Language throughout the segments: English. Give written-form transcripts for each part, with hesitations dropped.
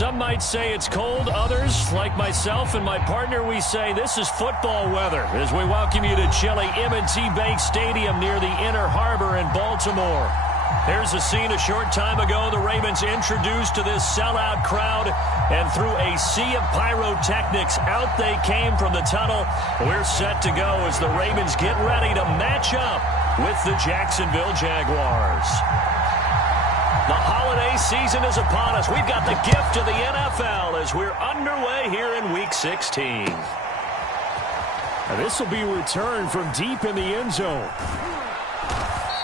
Some might say it's cold. Others, like myself and my partner, we say this is football weather as we welcome you to chilly M&T Bank Stadium near the Inner Harbor in Baltimore. Here's a scene a short time ago. The Ravens introduced to this sellout crowd, and through a sea of pyrotechnics, out they came from the tunnel. We're set to go as the Ravens get ready to match up with the Jacksonville Jaguars. The holiday season is upon us. We've got the gift of the NFL as we're underway here in Week 16. This will be returned from deep in the end zone.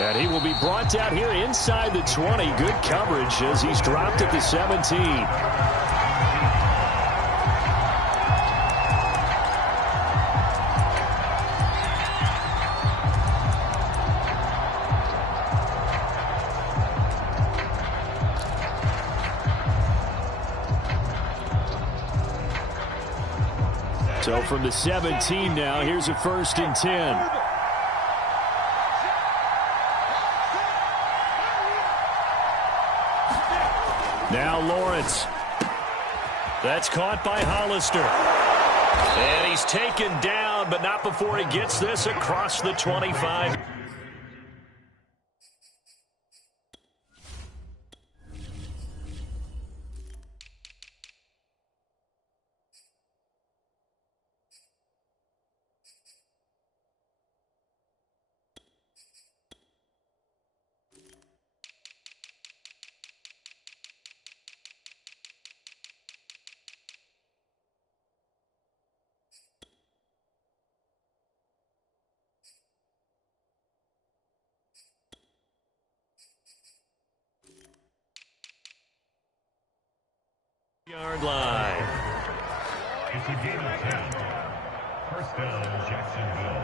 And he will be brought down here inside the 20. Good coverage as he's dropped at the 17. So from the 17 now, here's a 1st and 10. Now Lawrence. That's caught by Hollister. And he's taken down, but not before he gets this across the 25. Yard line. It's a game of 10. First down, Jacksonville.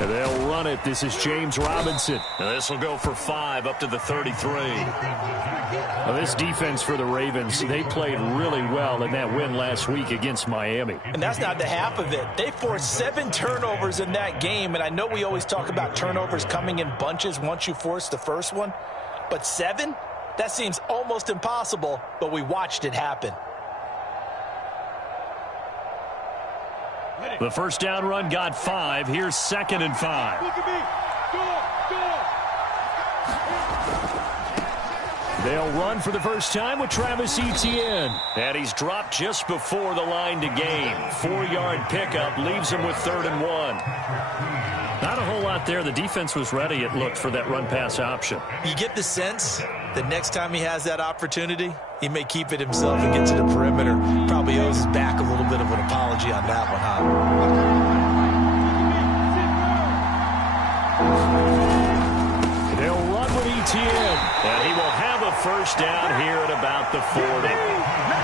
They'll run it. This is James Robinson. And this will go for 5 up to the 33. Now, this defense for the Ravens, they played really well in that win last week against Miami. And that's not the half of it. They forced 7 turnovers in that game, and I know we always talk about turnovers coming in bunches once you force the first one, but 7? That seems almost impossible, but we watched it happen. The first down run got 5. Here's 2nd and 5. They'll run for the first time with Travis Etienne. And he's dropped just before the line to gain. 4-yard pickup leaves him with 3rd and 1. Not a whole lot there. The defense was ready, it looked, for that run-pass option. You get the sense that next time he has that opportunity, he may keep it himself and get to the perimeter. Probably owes his back a little bit of an apology on that one, huh? They'll run with Etienne. And he will have a first down here at about the 40.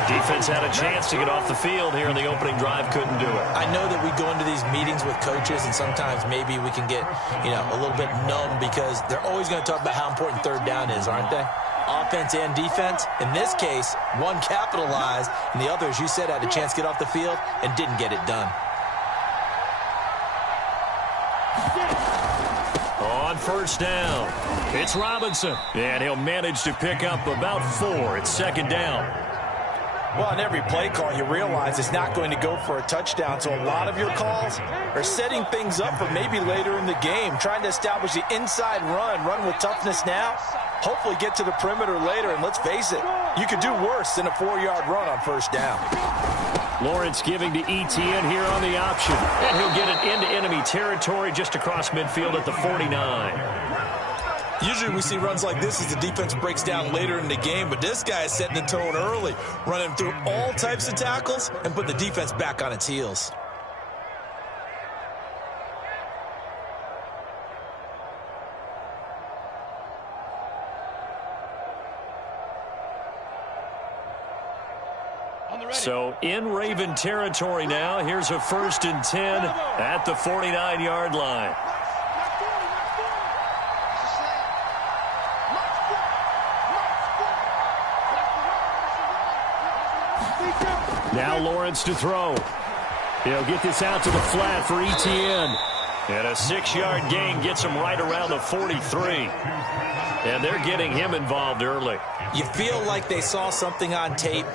Defense had a chance to get off the field here in the opening drive, couldn't do it. I know that we go into these meetings with coaches, and sometimes maybe we can get, a little bit numb because they're always going to talk about how important 3rd down is, aren't they? Offense and defense. In this case, one capitalized, and the other, as you said, had a chance to get off the field and didn't get it done. On first down, it's Robinson. And he'll manage to pick up about 4. It's 2nd down. Well, on every play call, you realize it's not going to go for a touchdown, so a lot of your calls are setting things up for maybe later in the game, trying to establish the inside run with toughness now, hopefully get to the perimeter later, and let's face it, you could do worse than a 4-yard run on first down. Lawrence giving to Etienne here on the option. And he'll get it into enemy territory just across midfield at the 49. Usually we see runs like this as the defense breaks down later in the game, but this guy is setting the tone early, running through all types of tackles and putting the defense back on its heels. So in Raven territory now. Here's a 1st and 10 at the 49-yard line. Now Lawrence to throw. He'll get this out to the flat for Etienne. And a 6-yard gain gets him right around the 43. And they're getting him involved early. You feel like they saw something on tape,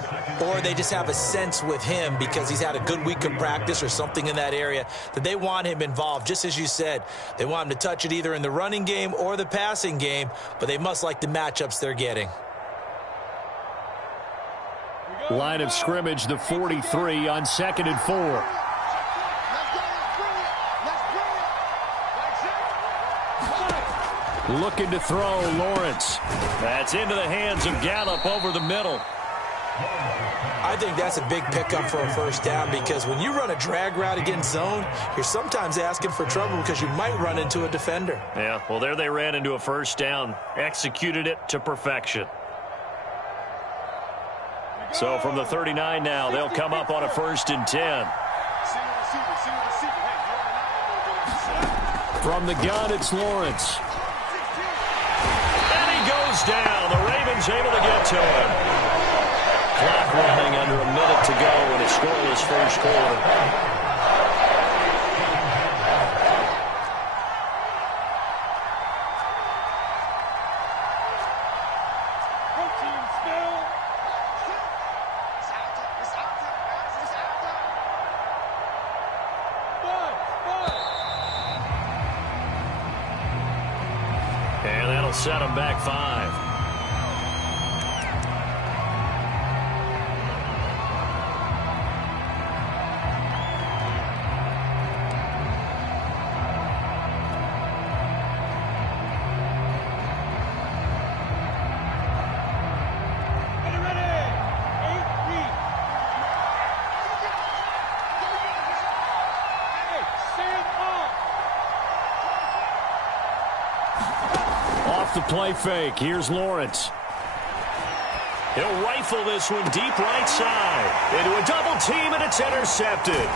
or they just have a sense with him because he's had a good week of practice or something in that area that they want him involved. Just as you said, they want him to touch it either in the running game or the passing game, but they must like the matchups they're getting. Line of scrimmage, the 43 on 2nd and 4. Looking to throw, Lawrence. That's into the hands of Gallup over the middle. I think that's a big pickup for a 1st down because when you run a drag route against zone, you're sometimes asking for trouble because you might run into a defender. Yeah, well, there they ran into a 1st down. Executed it to perfection. So from the 39 now, they'll come up on a 1st and 10. From the gun, it's Lawrence. And he goes down. The Ravens able to get to him. Clock running under a minute to go in a scoreless 1st quarter. Set him back 5. The play fake. Here's Lawrence. He'll rifle this one deep right side. Into a double team, and it's intercepted.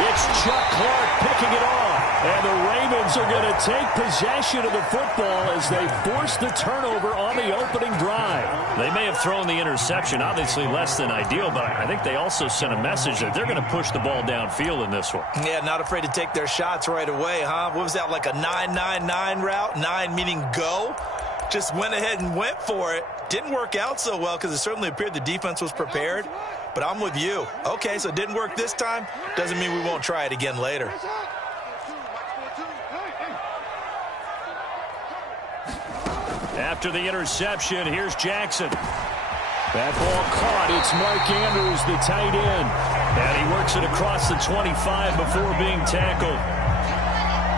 It's Chuck Clark picking it off. And the Ravens are going to take possession of the football as they force the turnover on the opening drive. They may have thrown the interception, obviously less than ideal, but I think they also sent a message that they're going to push the ball downfield in this one. Yeah, not afraid to take their shots right away, huh? What was that, like a 9-9-9 route? 9 meaning go? Just went ahead and went for it. Didn't work out so well because it certainly appeared the defense was prepared. But I'm with you. Okay, so it didn't work this time. Doesn't mean we won't try it again later. After the interception, here's Jackson. That ball caught. It's Mark Andrews, the tight end. And he works it across the 25 before being tackled.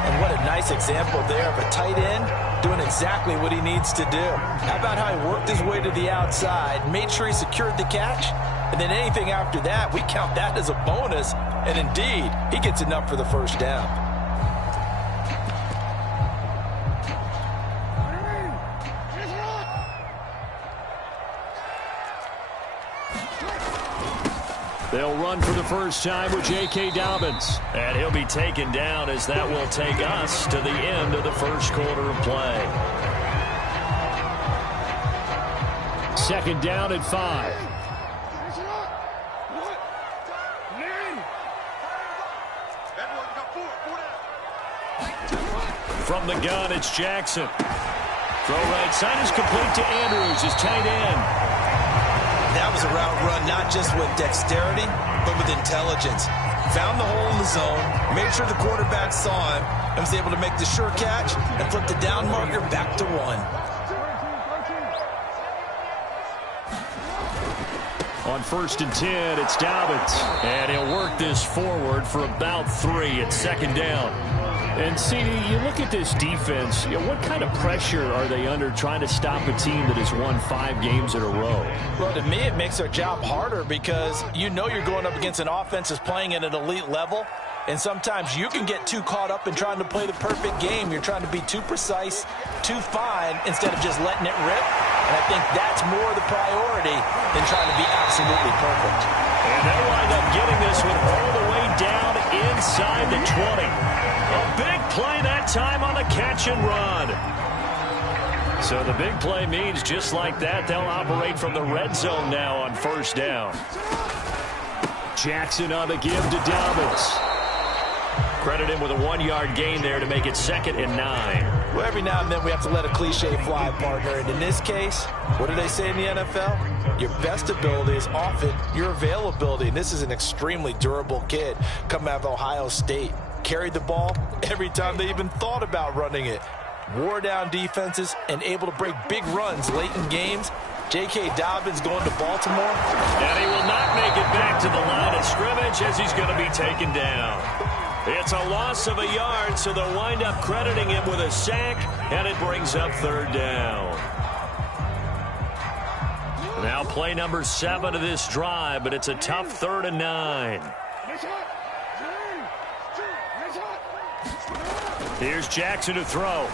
And what a nice example there of a tight end doing exactly what he needs to do. How about how he worked his way to the outside, made sure he secured the catch, and then anything after that, we count that as a bonus. And indeed, he gets enough for the 1st down. They'll run for the first time with J.K. Dobbins. And he'll be taken down as that will take us to the end of the 1st quarter of play. 2nd down at 5. From the gun, it's Jackson. Throw right side is complete to Andrews, his tight end. That was a route run not just with dexterity, but with intelligence. Found the hole in the zone, made sure the quarterback saw him, and was able to make the sure catch and flip the down marker back to 1. On 1st and 10, it's Dobbins. And he'll work this forward for about 3 at 2nd down. And, CD, you look at this defense, what kind of pressure are they under trying to stop a team that has won 5 games in a row? Well, to me, it makes their job harder because you know you're going up against an offense that's playing at an elite level. And sometimes you can get too caught up in trying to play the perfect game. You're trying to be too precise, too fine, instead of just letting it rip. And I think that's more the priority than trying to be absolutely perfect. And they'll wind up getting this one all the way down inside the 20. A big play that time on the catch and run. So the big play means just like that, they'll operate from the red zone now on first down. Jackson on the give to Dobbins. Credit him with a 1-yard gain there to make it 2nd and 9. Well, every now and then we have to let a cliche fly, partner. And in this case, what do they say in the NFL? Your best ability is often your availability. And this is an extremely durable kid coming out of Ohio State. Carried the ball every time they even thought about running it. Wore down defenses and able to break big runs late in games. J.K. Dobbins going to Baltimore. And he will not make it back to the line of scrimmage as he's going to be taken down. It's a loss of a yard, so they'll wind up crediting him with a sack, and it brings up 3rd down. Now play number 7 of this drive, but it's a tough 3rd and 9. Here's Jackson to throw.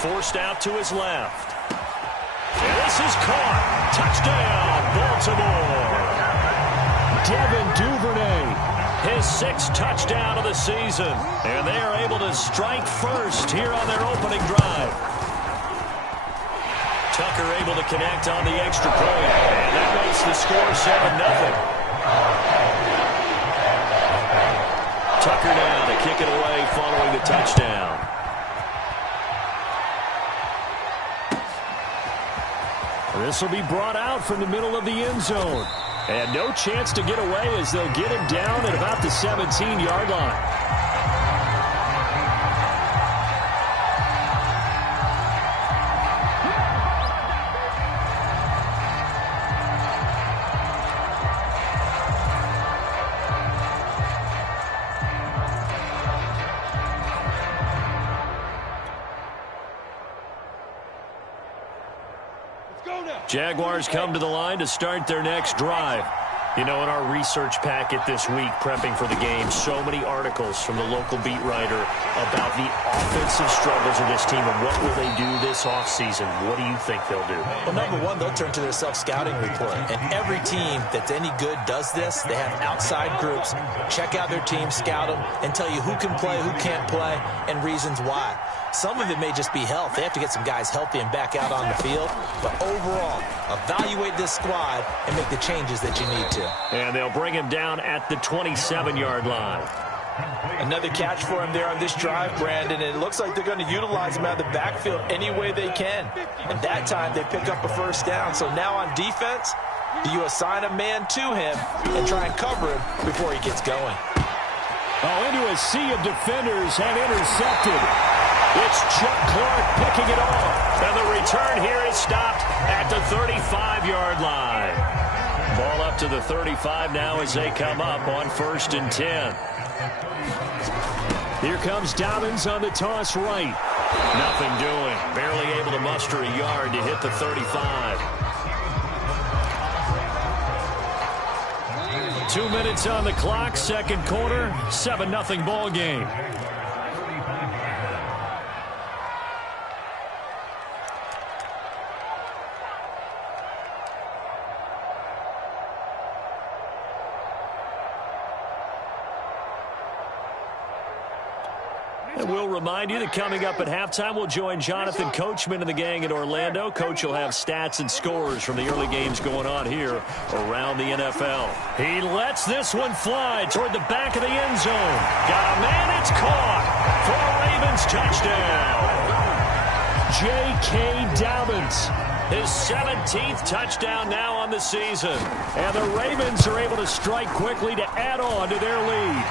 Forced out to his left. And this is caught. Touchdown, Baltimore. Devin Duvernay, his 6th touchdown of the season. And they are able to strike first here on their opening drive. Tucker able to connect on the extra point. And that makes the score 7-0. Tucker now to kick it away following the touchdown. This will be brought out from the middle of the end zone. And no chance to get away as they'll get him down at about the 17-yard line. Jaguars come to the line to start their next drive. You know, in our research packet this week, prepping for the game, so many articles from the local beat writer about the offensive struggles of this team and what will they do this offseason. What do you think they'll do? Well, number one, they'll turn to their self-scouting report. And every team that's any good does this. They have outside groups, check out their team, scout them, and tell you who can play, who can't play, and reasons why. Some of it may just be health. They have to get some guys healthy and back out on the field. But overall, evaluate this squad and make the changes that you need to. And they'll bring him down at the 27-yard line. Another catch for him there on this drive, Brandon. And it looks like they're going to utilize him out of the backfield any way they can. And that time they pick up a first down. So now on defense, do you assign a man to him and try and cover him before he gets going? Oh, into a sea of defenders and intercepted. It's Chuck Clark picking it off. And the return here is stopped at the 35-yard line. Ball up to the 35 now as they come up on 1st and 10. Here comes Dobbins on the toss right. Nothing doing. Barely able to muster a yard to hit the 35. 2 minutes on the clock, second quarter, 7-0 ball game. And we'll remind you that coming up at halftime, we'll join Jonathan Coachman and the gang in Orlando. Coach will have stats and scores from the early games going on here around the NFL. He lets this one fly toward the back of the end zone. Got a man, it's caught for a Ravens touchdown. J.K. Dobbins, his 17th touchdown now on the season. And the Ravens are able to strike quickly to add on to their lead.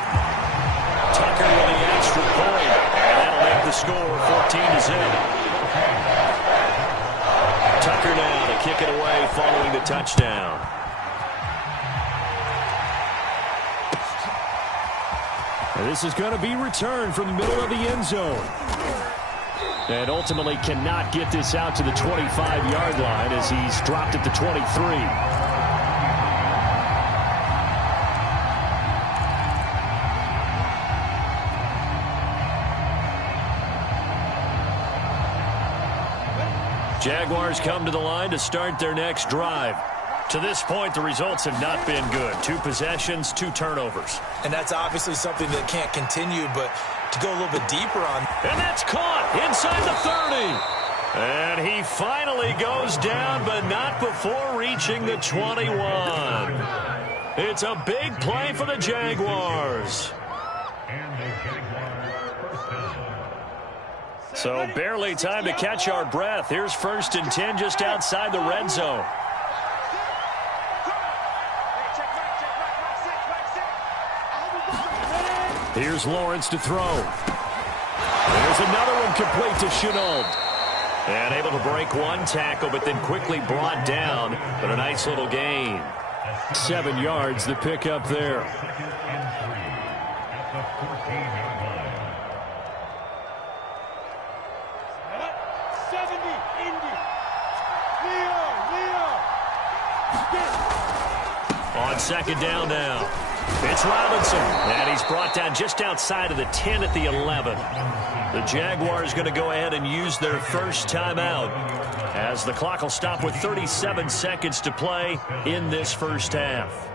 Tucker with the extra point, and that'll make the score 14-0. Tucker now to kick it away following the touchdown. And this is going to be returned from the middle of the end zone. And ultimately cannot get this out to the 25-yard line as he's dropped at the 23. Jaguars come to the line to start their next drive. To this point, the results have not been good. 2 possessions, 2 turnovers. And that's obviously something that can't continue, but to go a little bit deeper on. And that's caught inside the 30. And he finally goes down, but not before reaching the 21. It's a big play for the Jaguars. So barely time to catch our breath. Here's 1st and 10 just outside the red zone. Here's Lawrence to throw. There's another one complete to Chenault. And able to break 1 tackle, but then quickly brought down. But a nice little gain. 7 yards, the pickup there. On 2nd down now. It's Robinson, and he's brought down just outside of the 10 at the 11. The Jaguars going to go ahead and use their first timeout as the clock will stop with 37 seconds to play in this first half.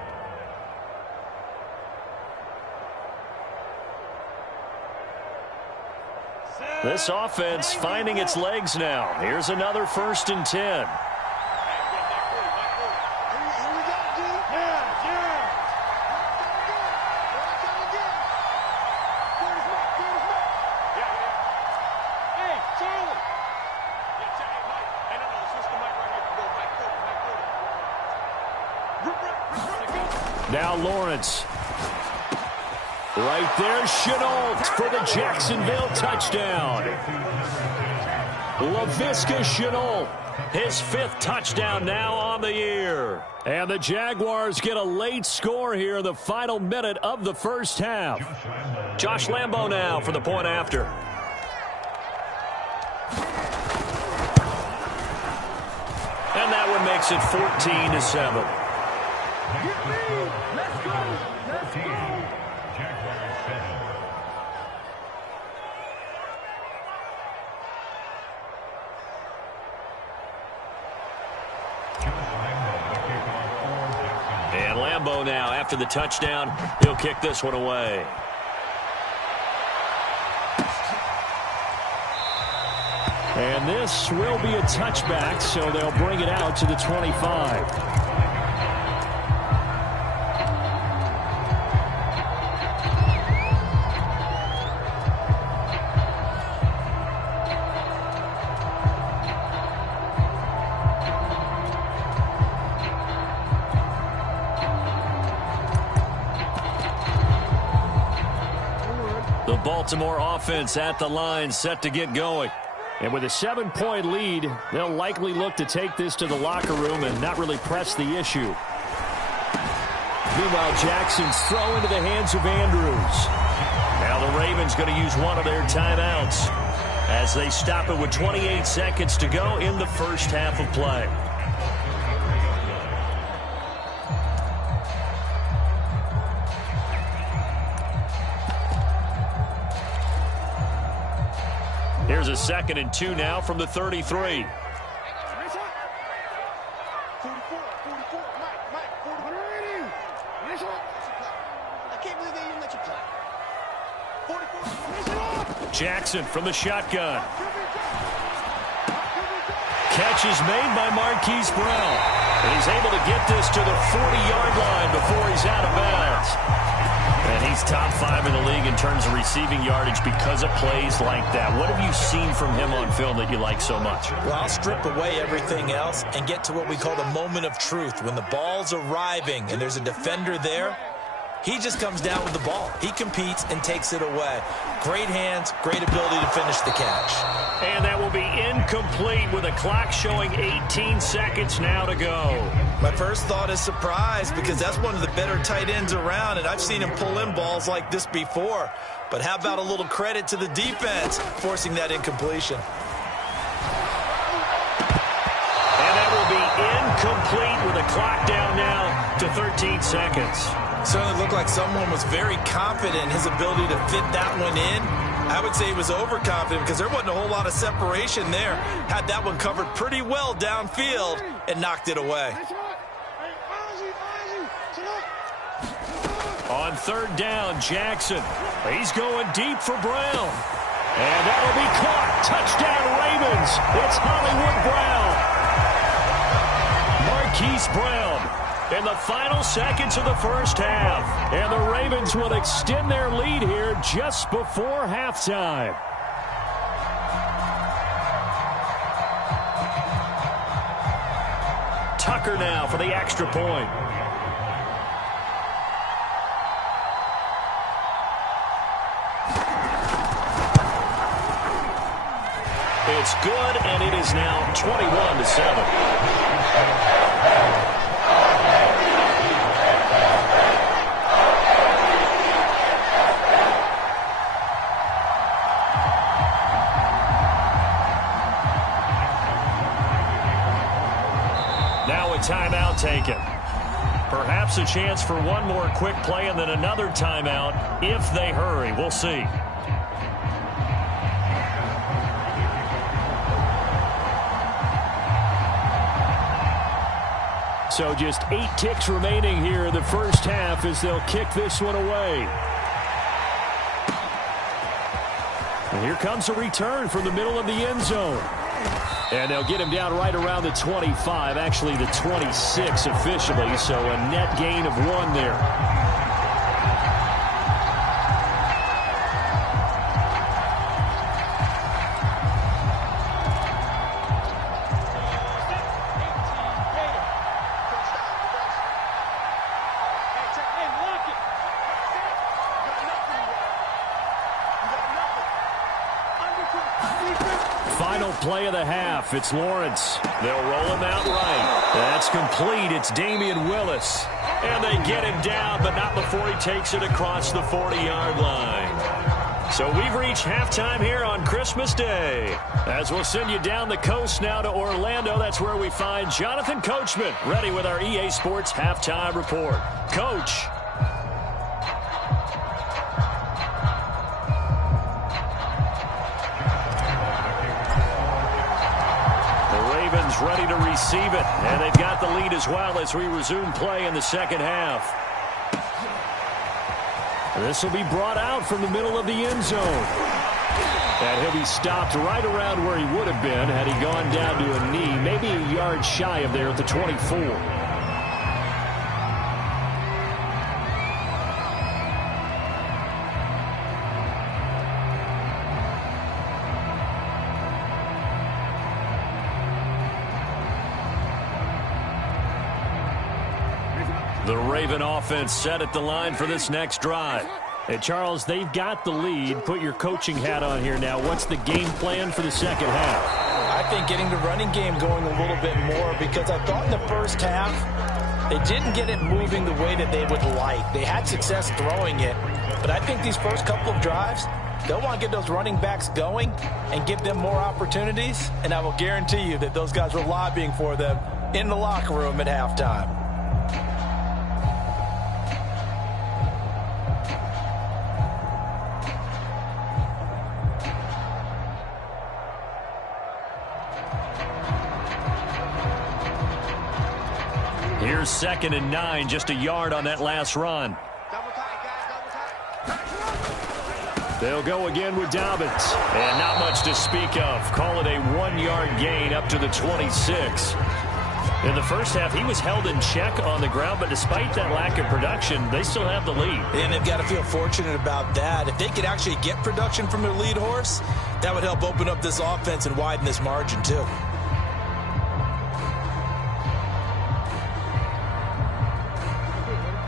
This offense finding its legs now. Here's another 1st and 10. Now Lawrence. Right there, Chenault for the Jacksonville touchdown. Laviska Chenault, his 5th touchdown now on the year. And the Jaguars get a late score here in the final minute of the first half. Josh Lambo now for the point after. And that one makes it 14-7. Let's go. Jaguars 7. And Lambo now, after the touchdown, he'll kick this one away. And this will be a touchback, so they'll bring it out to the 25. Baltimore offense at the line, set to get going. And with a 7-point lead, they'll likely look to take this to the locker room and not really press the issue. Meanwhile, Jackson's throw into the hands of Andrews. Now the Ravens going to use one of their timeouts as they stop it with 28 seconds to go in the first half of play. Here's a 2nd and 2 now from the 33. Jackson from the shotgun. Catch is made by Marquise Brown. And he's able to get this to the 40-yard line before he's out of bounds. And he's top 5 in the league in terms of receiving yardage because of plays like that. What have you seen from him on film that you like so much? Well, I'll strip away everything else and get to what we call the moment of truth. When the ball's arriving and there's a defender there, he just comes down with the ball. He competes and takes it away. Great hands, great ability to finish the catch. And that will be incomplete with a clock showing 18 seconds now to go. My first thought is surprise because that's one of the better tight ends around, and I've seen him pull in balls like this before. But how about a little credit to the defense forcing that incompletion? And that will be incomplete with a clock down now to 13 seconds. Certainly looked like someone was very confident in his ability to fit that one in. I would say he was overconfident because there wasn't a whole lot of separation there. Had that one covered pretty well downfield and knocked it away. On third down, Jackson. He's going deep for Brown. And that'll be caught. Touchdown, Ravens. It's Hollywood Brown. Marquise Brown in the final seconds of the first half. And the Ravens will extend their lead here just before halftime. Tucker now for the extra point. It's good, and it is now 21-7. Now a timeout taken. Perhaps a chance for one more quick play and then another timeout if they hurry. We'll see. So just 8 ticks remaining here in the first half as they'll kick this one away. And here comes a return from the middle of the end zone. And they'll get him down right around the 25, actually the 26 officially, so a net gain of 1 there. Final play of the half. It's Lawrence. They'll roll him out right. That's complete. It's Damian Willis. And they get him down, but not before he takes it across the 40-yard line. So we've reached halftime here on Christmas Day. As we'll send you down the coast now to Orlando, that's where we find Jonathan Coachman, ready with our EA Sports Halftime Report. Coach. Ready to receive it, and they've got the lead as well as we resume play in the second half. This will be brought out from the middle of the end zone. And he'll be stopped right around where he would have been had he gone down to a knee, maybe a yard shy of there at the 24. The Raven offense set at the line for this next drive. Hey, Charles, they've got the lead. Put your coaching hat on here now. What's the game plan for the second half? I think getting the running game going a little bit more, because I thought in the first half they didn't get it moving the way that they would like. They had success throwing it, but I think these first couple of drives, they'll want to get those running backs going and give them more opportunities, and I will guarantee you that those guys were lobbying for them in the locker room at halftime. Here's 2nd and 9, just a yard on that last run. They'll go again with Dobbins. And not much to speak of. Call it a 1-yard gain up to the 26. In the first half, he was held in check on the ground, but despite that lack of production, they still have the lead. And they've got to feel fortunate about that. If they could actually get production from their lead horse, that would help open up this offense and widen this margin too.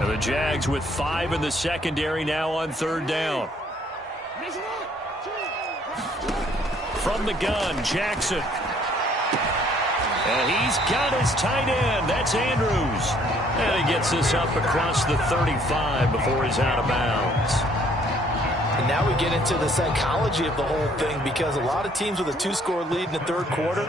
And the Jags with 5 in the secondary now on 3rd down. From the gun, Jackson. And he's got his tight end. That's Andrews. And he gets this up across the 35 before he's out of bounds. And now we get into the psychology of the whole thing, because a lot of teams with a 2-score lead in the third quarter,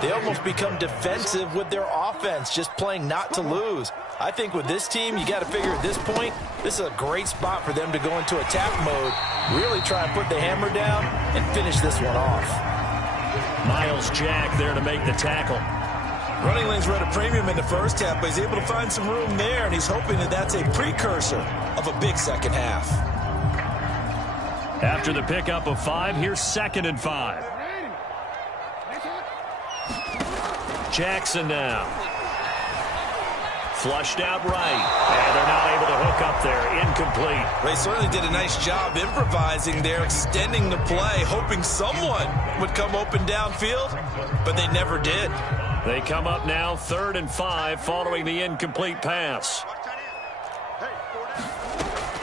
they almost become defensive with their offense, just playing not to lose. I think with this team, you got to figure at this point, this is a great spot for them to go into attack mode, really try and put the hammer down and finish this one off. Miles Jack there to make the tackle. Running lanes were at a premium in the first half, but he's able to find some room there, and he's hoping that that's a precursor of a big second half. After the pickup of 5, here's 2nd and 5. Jackson now. Flushed out right. And they're not able to hook up there. Incomplete. They certainly did a nice job improvising there, extending the play, hoping someone would come open downfield, but they never did. They come up now 3rd and 5 following the incomplete pass.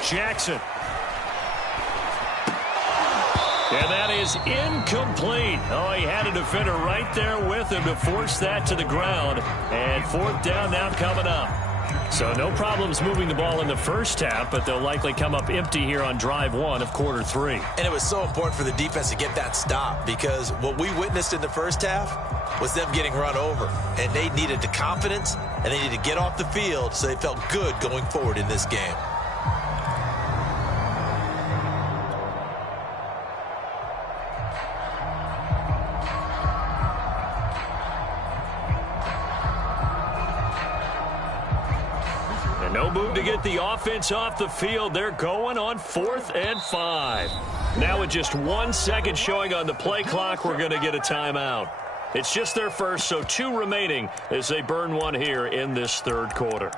Jackson. And that is incomplete. Oh, he had a defender right there with him to force that to the ground. And 4th down now coming up. So no problems moving the ball in the first half, but they'll likely come up empty here on drive 1 of quarter 3. And it was so important for the defense to get that stop, because what we witnessed in the first half was them getting run over. And they needed the confidence, and they needed to get off the field so they felt good going forward in this game. No move to get the offense off the field. They're going on 4th and 5. Now with just 1 second showing on the play clock, we're going to get a timeout. It's just their first, so 2 remaining as they burn 1 here in this 3rd quarter.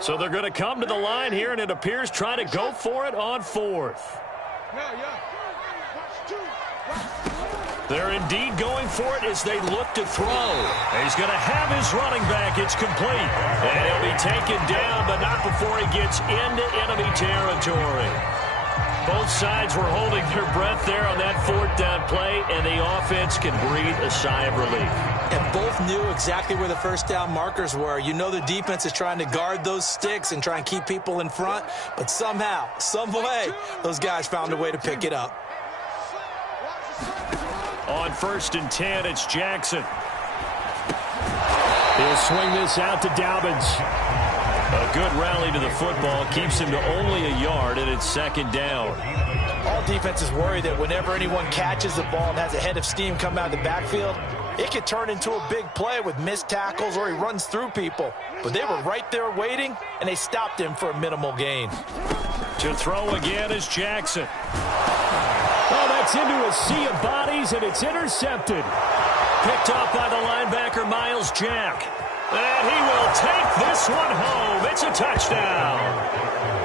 So they're going to come to the line here, and it appears trying to go for it on 4th. They're indeed going for it as they look to throw. He's going to have his running back. It's complete. And he'll be taken down, but not before he gets into enemy territory. Both sides were holding their breath there on that 4th down play, and the offense can breathe a sigh of relief. And both knew exactly where the first down markers were. You know the defense is trying to guard those sticks and try and keep people in front, but somehow, some way, those guys found a way to pick it up. On 1st and 10, it's Jackson. He'll swing this out to Dobbins. A good rally to the football keeps him to only a yard, and it's 2nd down. All defenses worry that whenever anyone catches the ball and has a head of steam come out of the backfield, it could turn into a big play with missed tackles or he runs through people. But they were right there waiting, and they stopped him for a minimal gain. To throw again is Jackson. Oh, that's into a sea of bodies, and it's intercepted. Picked off by the linebacker, Miles Jack. And he will take this one home. It's a touchdown.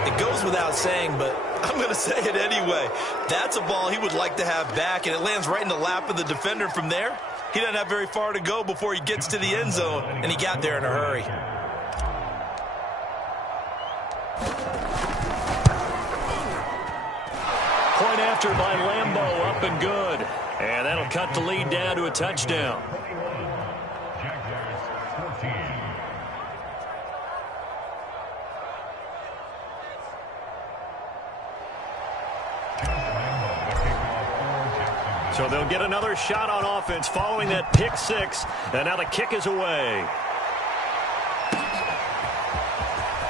It goes without saying, but I'm going to say it anyway. That's a ball he would like to have back, and it lands right in the lap of the defender from there. He doesn't have very far to go before he gets to the end zone, and he got there in a hurry. Point after by Lambeau, up and good. And that'll cut the lead down to a touchdown. So they'll get another shot on offense following that pick 6. And now the kick is away.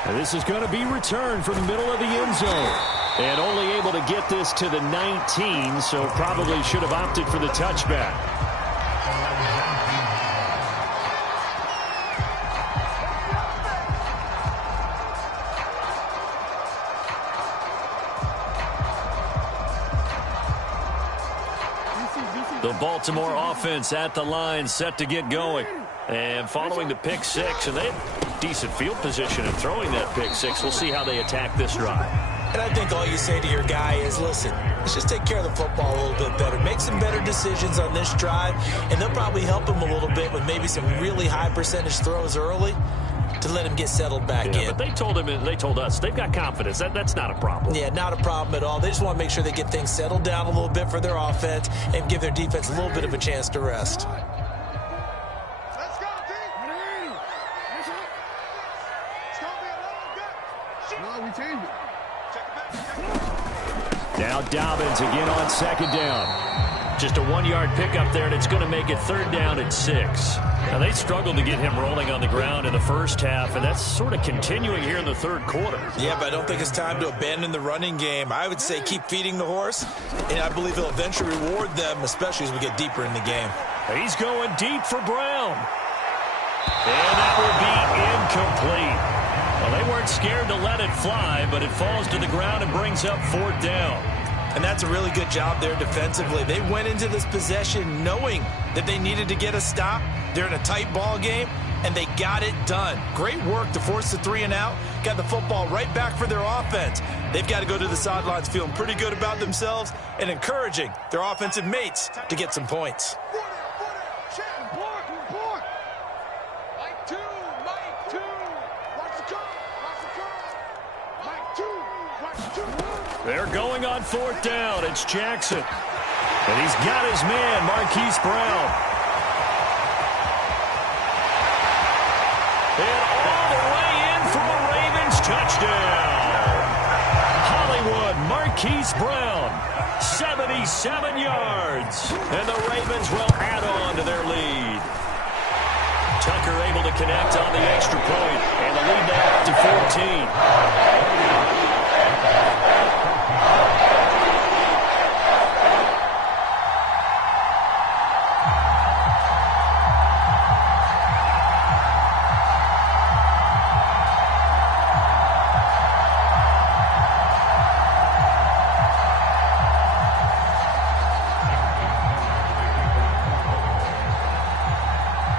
And this is going to be returned from the middle of the end zone. And only able to get this to the 19, so probably should have opted for the touchback. The Baltimore offense at the line, set to get going. And following the pick 6, and they have decent field position in throwing that pick 6. We'll see how they attack this drive. And I think all you say to your guy is, listen, let's just take care of the football a little bit better. Make some better decisions on this drive, and they'll probably help him a little bit with maybe some really high percentage throws early to let him get settled back in. But they told him, and they told us, they've got confidence. That's not a problem. Yeah, not a problem at all. They just want to make sure they get things settled down a little bit for their offense and give their defense a little bit of a chance to rest. Now Dobbins again on second down. Just a 1-yard pickup there, and it's going to make it 3rd down and 6. Now, they struggled to get him rolling on the ground in the first half, and that's sort of continuing here in the 3rd quarter. Yeah, but I don't think it's time to abandon the running game. I would say keep feeding the horse, and I believe he'll eventually reward them, especially as we get deeper in the game. He's going deep for Brown. And that will be incomplete. Well, they weren't scared to let it fly, but it falls to the ground and brings up 4th down. And that's a really good job there defensively. They went into this possession knowing that they needed to get a stop. They're in a tight ball game, and they got it done. Great work to force the 3 and out. Got the football right back for their offense. They've got to go to the sidelines feeling pretty good about themselves and encouraging their offensive mates to get some points. They're going on 4th down. It's Jackson. And he's got his man, Marquise Brown. And all the way in for a Ravens touchdown. Hollywood, Marquise Brown, 77 yards. And the Ravens will add on to their lead. Tucker able to connect on the extra point. And the lead now up to 14.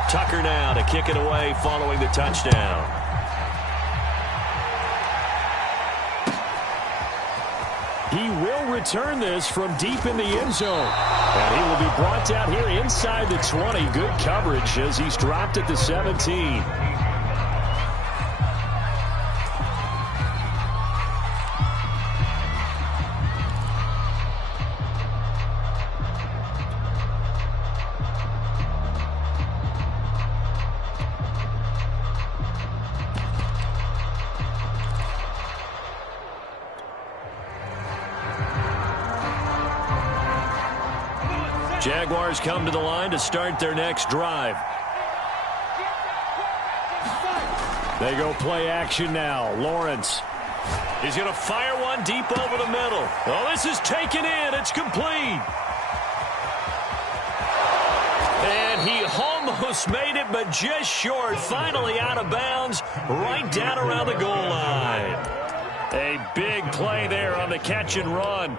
Tucker now to kick it away following the touchdown. He will return this from deep in the end zone. And he will be brought down here inside the 20. Good coverage as he's dropped at the 17. Jaguars come to the line to start their next drive. They go play action now. Lawrence. He's going to fire one deep over the middle. Oh, this is taken in. It's complete. And he almost made it, but just short. Finally out of bounds, right down around the goal line. A big play there on the catch and run.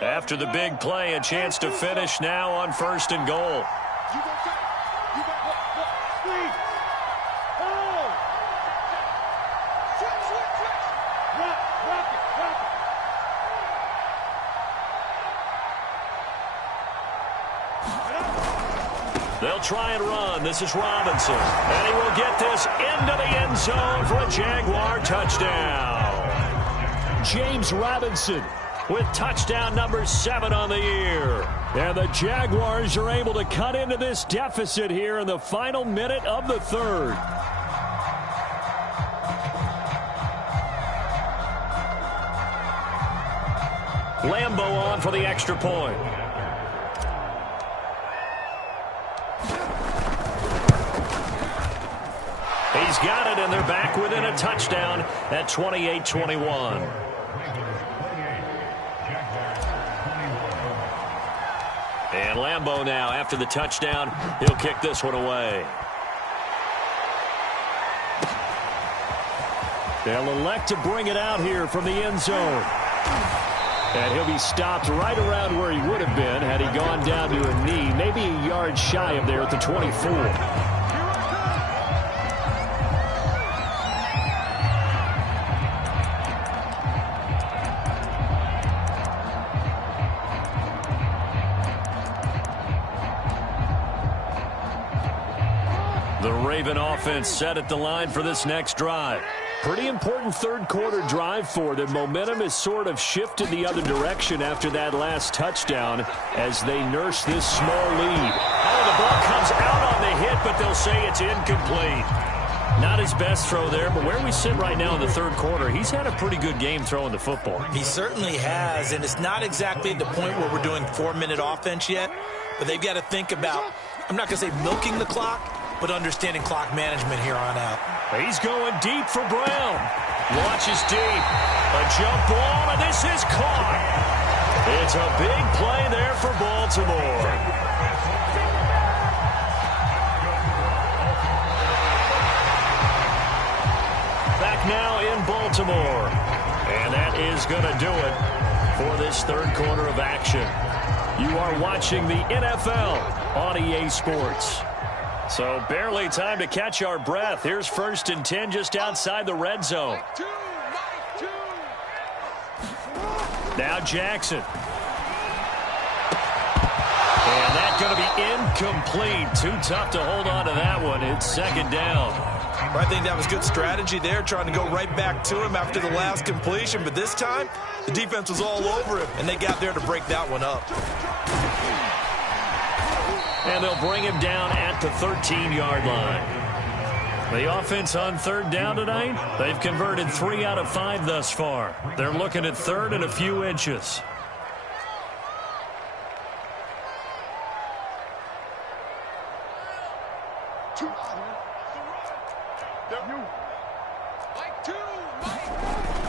After the big play, a chance to finish now on 1st and goal. They'll try and run. This is Robinson. And he will get this into the end zone for a Jaguar touchdown. James Robinson with touchdown number 7 on the year. And the Jaguars are able to cut into this deficit here in the final minute of the 3rd. Lambeau on for the extra point. He's got it, and they're back within a touchdown at 28-21. And Lambeau now, after the touchdown, he'll kick this one away. They'll elect to bring it out here from the end zone. And he'll be stopped right around where he would have been had he gone down to a knee, maybe a yard shy of there at the 24. The Raven offense set at the line for this next drive. Pretty important 3rd quarter drive for them. Momentum has sort of shifted the other direction after that last touchdown as they nurse this small lead. Oh, the ball comes out on the hit, but they'll say it's incomplete. Not his best throw there, but where we sit right now in the third quarter, he's had a pretty good game throwing the football. He certainly has, and it's not exactly at the point where we're doing 4-minute offense yet, but they've got to think about, I'm not going to say milking the clock, but understanding clock management here on out. He's going deep for Brown. Launches deep. A jump ball, and this is caught. It's a big play there for Baltimore. Back now in Baltimore. And that is going to do it for this third quarter of action. You are watching the NFL on EA Sports. So barely time to catch our breath. Here's 1st and 10 just outside the red zone. Now Jackson. And that's going to be incomplete. Too tough to hold on to that one. It's 2nd down. I think that was good strategy there, trying to go right back to him after the last completion. But this time, the defense was all over him, and they got there to break that one up. And they'll bring him down at the 13-yard line. The offense on 3rd down tonight, they've converted 3 out of 5 thus far. They're looking at 3rd and a few inches.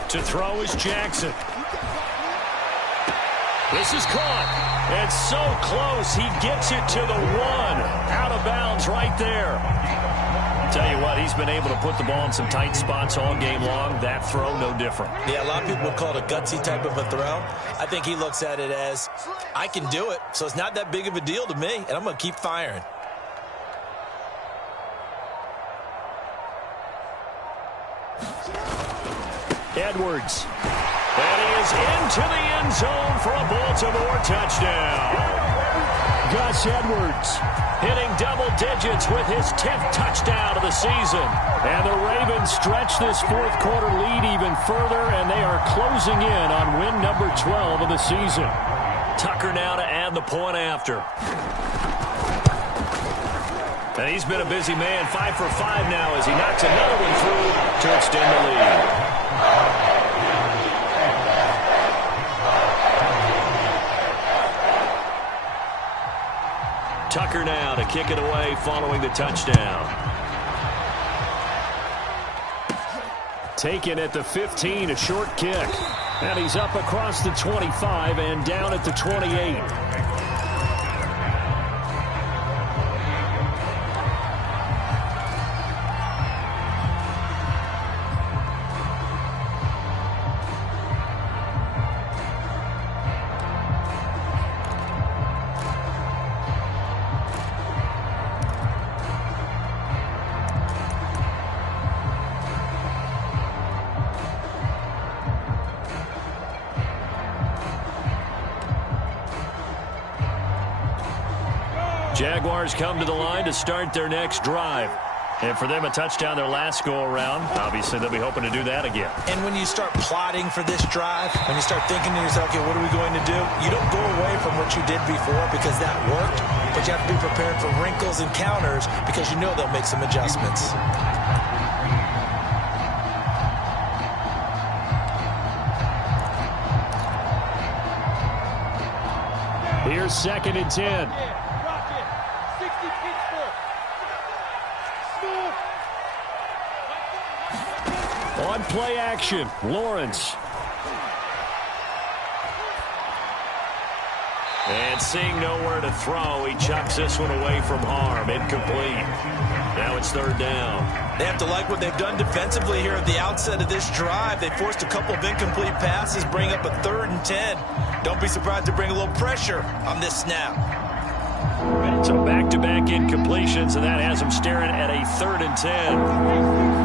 To throw is Jackson. This is caught. And so close, he gets it to the 1. Out of bounds right there. Tell you what, he's been able to put the ball in some tight spots all game long. That throw, no different. Yeah, a lot of people would call it a gutsy type of a throw. I think he looks at it as, I can do it, so it's not that big of a deal to me, and I'm going to keep firing. Edwards. And he is into the end zone for a Baltimore touchdown. Gus Edwards hitting double digits with his 10th touchdown of the season. And the Ravens stretch this 4th quarter lead even further, and they are closing in on win number 12 of the season. Tucker now to add the point after. And he's been a busy man, 5 for 5 now as he knocks another one through to extend the lead. Tucker now to kick it away following the touchdown. Taken at the 15, a short kick. And he's up across the 25 and down at the 28. Jaguars come to the line to start their next drive. And for them, a touchdown their last go-around. Obviously, they'll be hoping to do that again. And when you start plotting for this drive, when you start thinking to yourself, okay, what are we going to do? You don't go away from what you did before because that worked, but you have to be prepared for wrinkles and counters because you know they'll make some adjustments. Here's 2nd and 10. On play action, Lawrence. And seeing nowhere to throw, he chucks this one away from harm. Incomplete. Now it's 3rd down. They have to like what they've done defensively here at the outset of this drive. They forced a couple of incomplete passes, bring up a 3rd and 10. Don't be surprised to bring a little pressure on this snap. So back-to-back incompletions, and that has them staring at a 3rd and 10.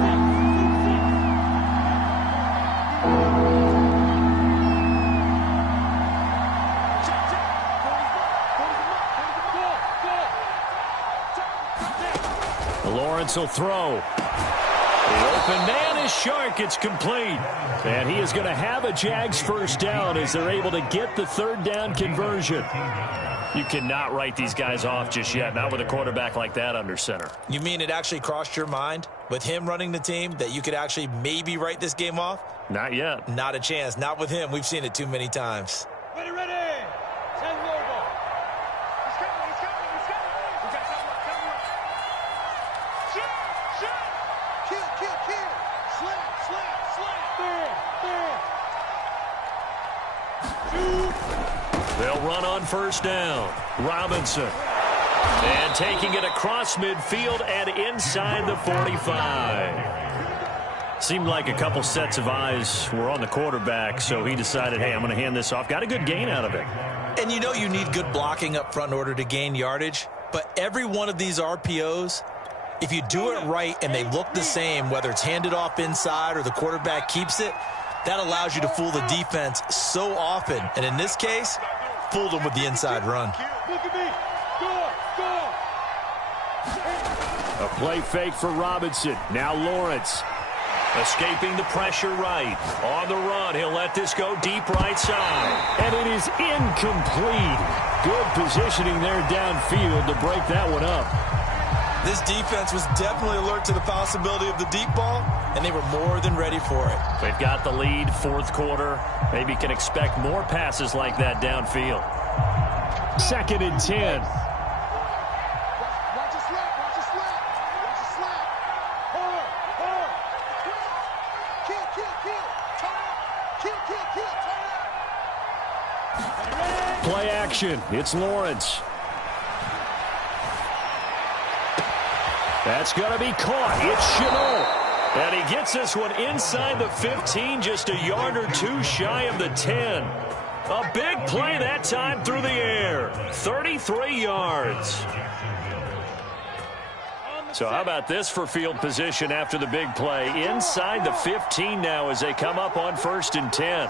Lawrence will throw. The open man is Shark. It's complete. And he is going to have a Jags 1st down as they're able to get the 3rd down conversion. You cannot write these guys off just yet, not with a quarterback like that under center. You mean it actually crossed your mind with him running the team that you could actually maybe write this game off? Not yet. Not a chance. Not with him. We've seen it too many times. Ready, ready. Send logo. He's coming, he's coming, he's coming. We got someone. Shoot. Kill. Slap. Shoot. They'll run on first down. Robinson. And taking it across midfield and inside the 45. Seemed like a couple sets of eyes were on the quarterback, so he decided, hey, I'm going to hand this off. Got a good gain out of it. And you know you need good blocking up front in order to gain yardage, but every one of these RPOs, if you do it right and they look the same, whether it's handed off inside or the quarterback keeps it, that allows you to fool the defense so often. And in this case, fooled them with the inside run. Look at me. Go. A play fake for Robinson. Now Lawrence. Escaping the pressure right. On the run, he'll let this go deep right side. And it is incomplete. Good positioning there downfield to break that one up. This defense was definitely alert to the possibility of the deep ball, and they were more than ready for it. They've got the lead, fourth quarter. Maybe can expect more passes like that downfield. 2nd and 10. Watch a slap. Hard. Kill. Play action. It's Lawrence. That's going to be caught. It's Chenault. And he gets this one inside the 15, just a yard or two shy of the 10. A big play that time through the air. 33 yards. So how about this for field position after the big play? Inside the 15 now as they come up on 1st and 10.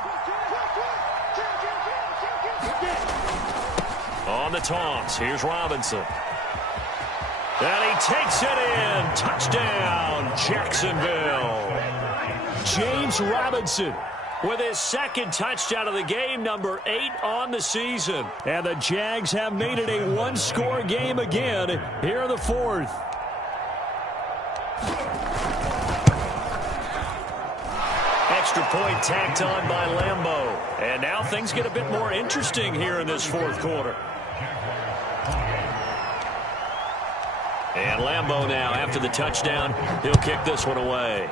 On the taunts, here's Robinson. And he takes it in. Touchdown, Jacksonville. James Robinson with his 2nd touchdown of the game, number 8 on the season. And the Jags have made it a one-score game again here in the 4th. Extra point tacked on by Lambeau. And now things get a bit more interesting here in this 4th quarter. And Lambeau now, after the touchdown, he'll kick this one away.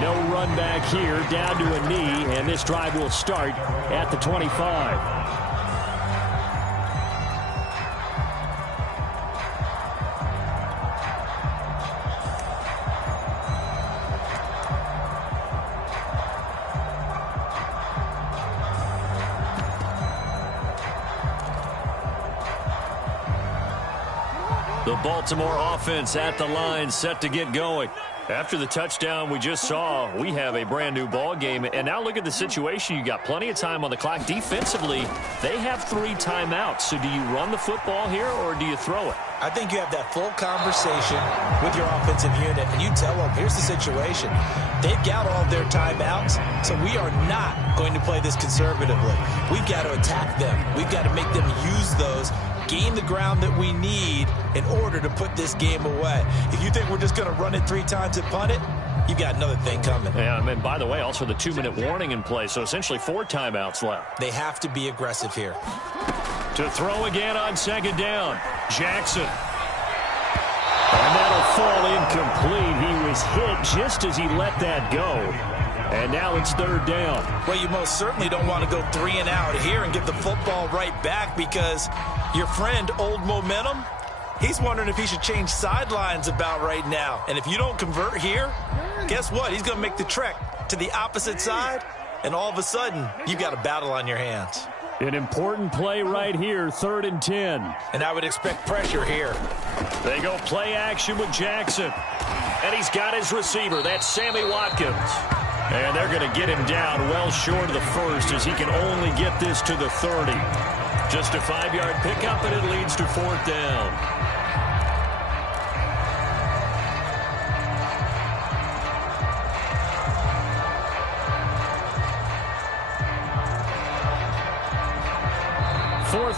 No run back here, down to a knee, and this drive will start at the 25. The Baltimore offense at the line, set to get going. After the touchdown we just saw, we have a brand new ball game. And now look at the situation. You got plenty of time on the clock. Defensively, they have 3 timeouts. So do you run the football here or do you throw it? I think you have that full conversation with your offensive unit, and you tell them, here's the situation. They've got all of their timeouts, so we are not going to play this conservatively. We've got to attack them. We've got to make them use those, gain the ground that we need in order to put this game away. If you think we're just going to run it 3 times and punt it, you've got another thing coming. Yeah, and by the way, also the 2-minute warning in play, so essentially 4 timeouts left. They have to be aggressive here. To throw again on 2nd down, Jackson. And that'll fall incomplete. He was hit just as he let that go. And now it's 3rd down. Well, you most certainly don't want to go 3 and out here and get the football right back, because your friend, Old Momentum, he's wondering if he should change sidelines about right now. And if you don't convert here, guess what? He's going to make the trek to the opposite side, and all of a sudden, you've got a battle on your hands. An important play right here, 3rd and 10. And I would expect pressure here. They go play action with Jackson. And he's got his receiver. That's Sammy Watkins. And they're going to get him down well short of the 1st as he can only get this to the 30. Just a 5-yard pickup, and it leads to 4th down.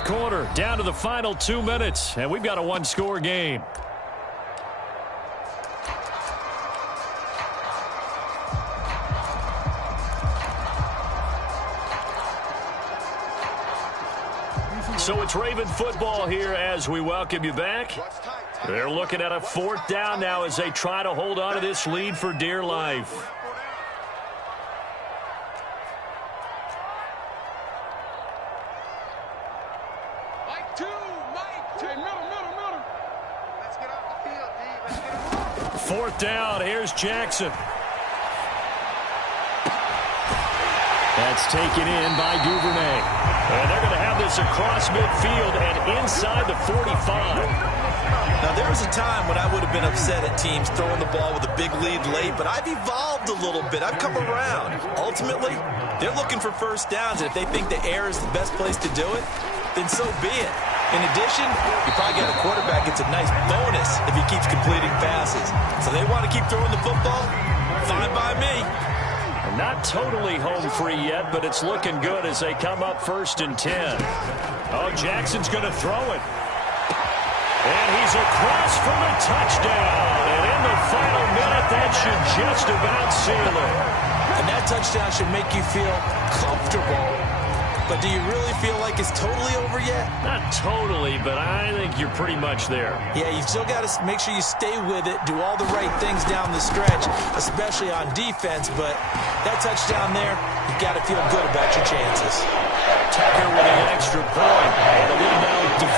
fourth quarter, down to the final 2 minutes, and we've got a one-score game. So it's Raven football here as we welcome you back. They're looking at a fourth down now as they try to hold on to this lead for dear life. Mike two. Middle. Let's get off the field, D. Let's get him. Fourth down, here's Jackson. That's taken in by Duvernay. And they're going to have this across midfield and inside the 45. Now, there was a time when I would have been upset at teams throwing the ball with a big lead late, but I've evolved a little bit. I've come around. Ultimately, they're looking for first downs, and if they think the air is the best place to do it, then so be it. In addition, you probably got a quarterback gets a nice bonus if he keeps completing passes. So they want to keep throwing the football? Fine by me. Not totally home free yet, but it's looking good as they come up 1st and 10. Oh, Jackson's going to throw it. And he's across for the touchdown. And in the final minute, that should just about seal it. And that touchdown should make you feel comfortable. But do you really feel like it's totally over yet? Not totally, but I think you're pretty much there. Yeah, you still got to make sure you stay with it, do all the right things down the stretch, especially on defense. But that touchdown there, you got to feel good about your chances. Tucker with an extra point, and the lead now to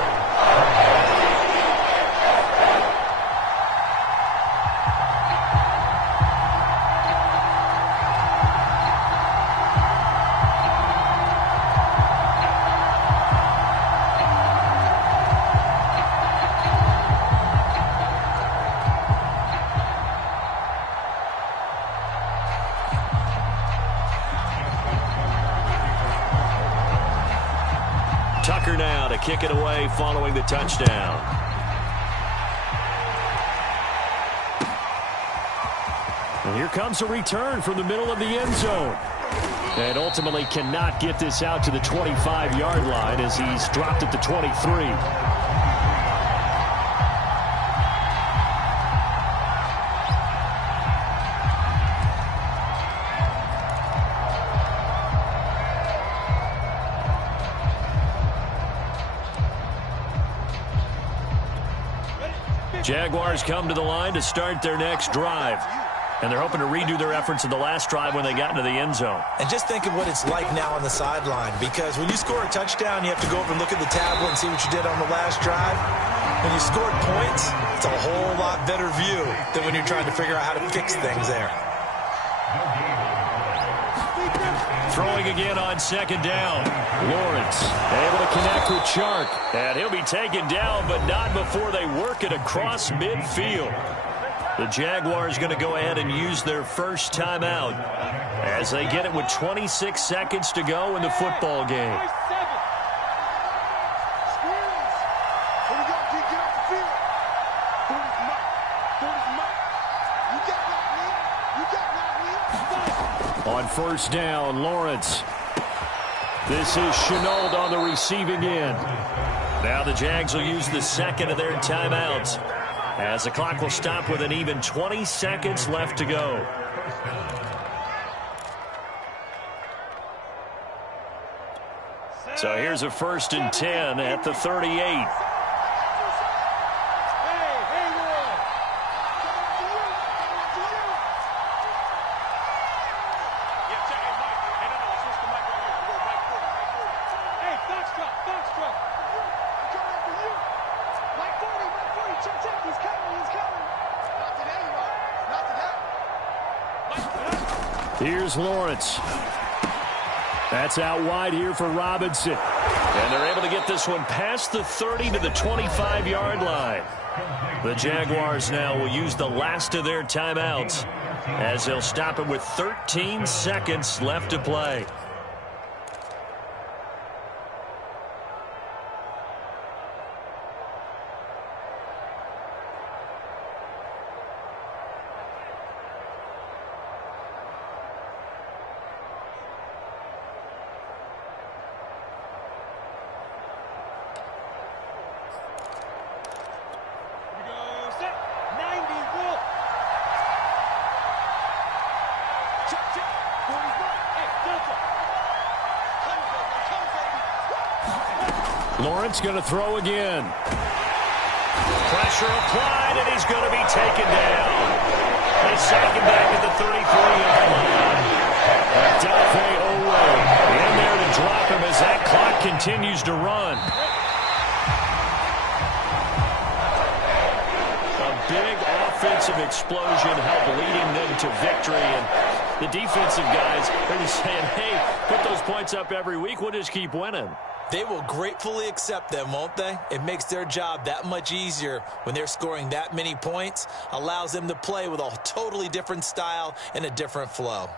14. Tucker now to kick it away following the touchdown. And here comes a return from the middle of the end zone. And ultimately cannot get this out to the 25-yard line as he's dropped at the 23. Jaguars come to the line to start their next drive. And they're hoping to redo their efforts in the last drive when they got into the end zone. And just think of what it's like now on the sideline, because when you score a touchdown, you have to go over and look at the tablet and see what you did on the last drive. When you scored points, it's a whole lot better view than when you're trying to figure out how to fix things there. Throwing again on 2nd down. Lawrence able to connect with Chark. And he'll be taken down, but not before they work it across midfield. The Jaguars going to go ahead and use their first timeout as they get it with 26 seconds to go in the football game. On 1st down, Lawrence. This is Chenault on the receiving end. Now the Jags will use the second of their timeouts, as the clock will stop with an even 20 seconds left to go. So here's a 1st and 10 at the 38. Here's Lawrence. That's out wide here for Robinson. And they're able to get this one past the 30 to the 25-yard line. The Jaguars now will use the last of their timeouts as they'll stop it with 13 seconds left to play. Lawrence going to throw again. Pressure applied, and he's going to be taken down. They sack him back at the 33-yard line. Adelphi Owe in there to drop him as that clock continues to run. A big offensive explosion helped leading them to victory, and the defensive guys are just saying, hey, put those points up every week, we'll just keep winning. They will gratefully accept them, won't they? It makes their job that much easier when they're scoring that many points, allows them to play with a totally different style and a different flow.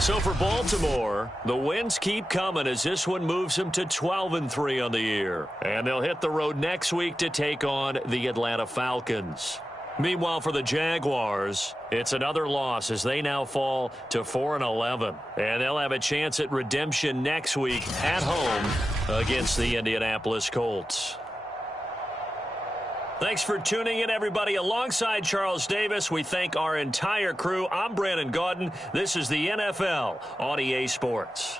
So for Baltimore, the wins keep coming as this one moves them to 12-3 on the year. And they'll hit the road next week to take on the Atlanta Falcons. Meanwhile, for the Jaguars, it's another loss as they now fall to 4-11. And they'll have a chance at redemption next week at home against the Indianapolis Colts. Thanks for tuning in, everybody. Alongside Charles Davis, we thank our entire crew. I'm Brandon Gaudin. This is the NFL on EA Sports.